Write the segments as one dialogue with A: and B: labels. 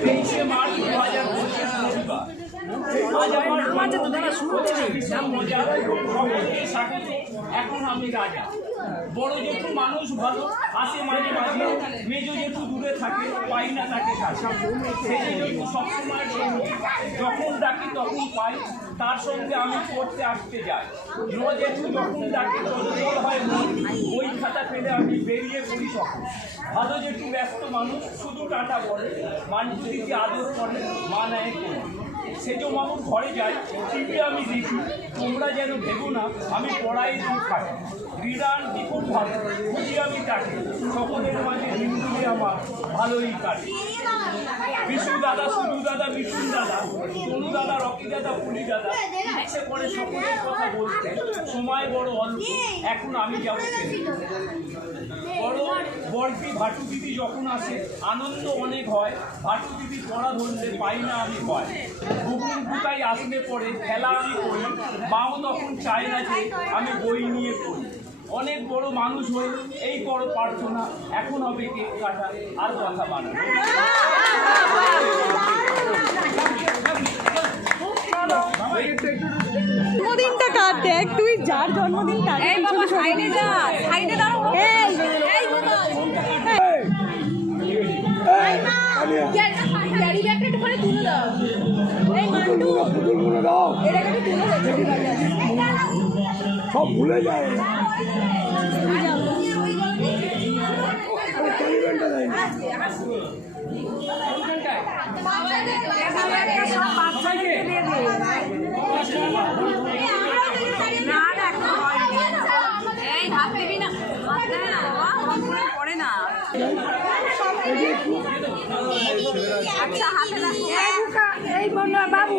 A: তেইশে মার্চ দু হাজার পঁচিশ রবিবার আজ আমার ভীষণ মজা সকলকে স্বাগত এখন আমি রাজা বড় জেঠু মানুষ ভালো আসে মাঝে মাঝে মেজো জেঠু দূরে থাকে, পাই না তাকে সবসময় যখন ডাকি তখন পাই, তার সঙ্গে আমি পড়তে আসতে যাই। ন জেঠু যখন ডাকে তদন্ত হয় মন ওই খাতা ফেলে আমি বেরিয়ে পড়ি তখন। ভালো জেঠু ব্যস্ত মানুষ, শুধু টাটা বলে মান্টু দিদি আদর করে মা নেয় সেজো মামুর ঘরে যাই টিভি আমি দেখি, তোমরা যেন ভেবো না, আমি পড়াই দূর থাকি বিরান বিপুল ভালো খুঁজি আমি ডাকি সকলের মাঝে হিন্দুলে আমার ভালোই কাটে। বিশু দাদা সুদু দাদা মিঠুন দাদা তনু দাদা, রকি দাদা, পুলি দাদা, ইচ্ছে করে সকলের কথা বলতে, সময় বড় অল্প, এখন আমি যাব। বড় ভাটু দিদি যখন আসে আনন্দ অনেক হয়। ভাটু দিদি পড়া ধরলে পাই না আমি ভয় গুগুন গুটাই আসলে পরে খেলা আমি করি। মাও তখন চায় না যে আমি বই নিয়ে পড়ি। অনেক বড় মানুষ হয়ে এই বড় প্রার্থনা এখন হবে কেক কাটা আর কথা বানানো
B: জন্মদিনটা কার দেখ? তুই যার জন্মদিন তার
C: এই বাবা সাইডে যা সাইডে দাঁড়াও।
B: এই
C: বাবা হাত করে পড়ে না। আচ্ছা হাতে রাখো। এই বাবু।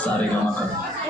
D: सारे गमा कर।